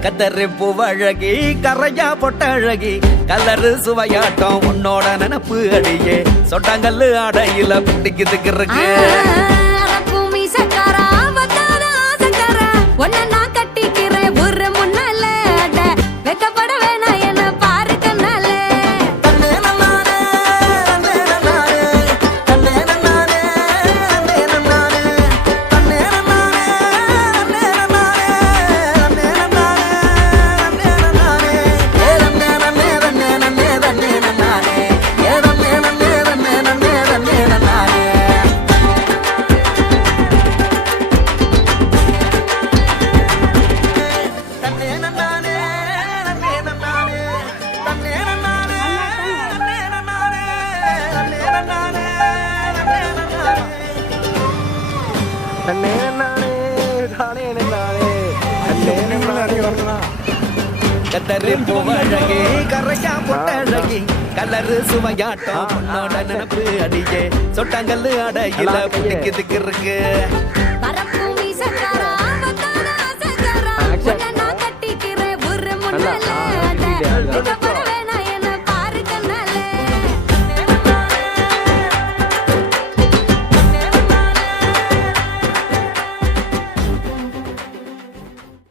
கத்தரி பூவழகி கரையா பொட்டழகி கலரு சுவையாட்டம் உன்னோட நினப்பு அடியே. சொட்டாங்கல்லு அடையில பிடிக்குதுக்கு இருக்கு கத்தரி பூவழகி கரையா பொட்டழகி கலரு சுவையாட்டம் உன்னோட நினப்பு அடியே. சொட்டாங்கல்லு அடையில பிடிக்குதுக்கு இருக்கு.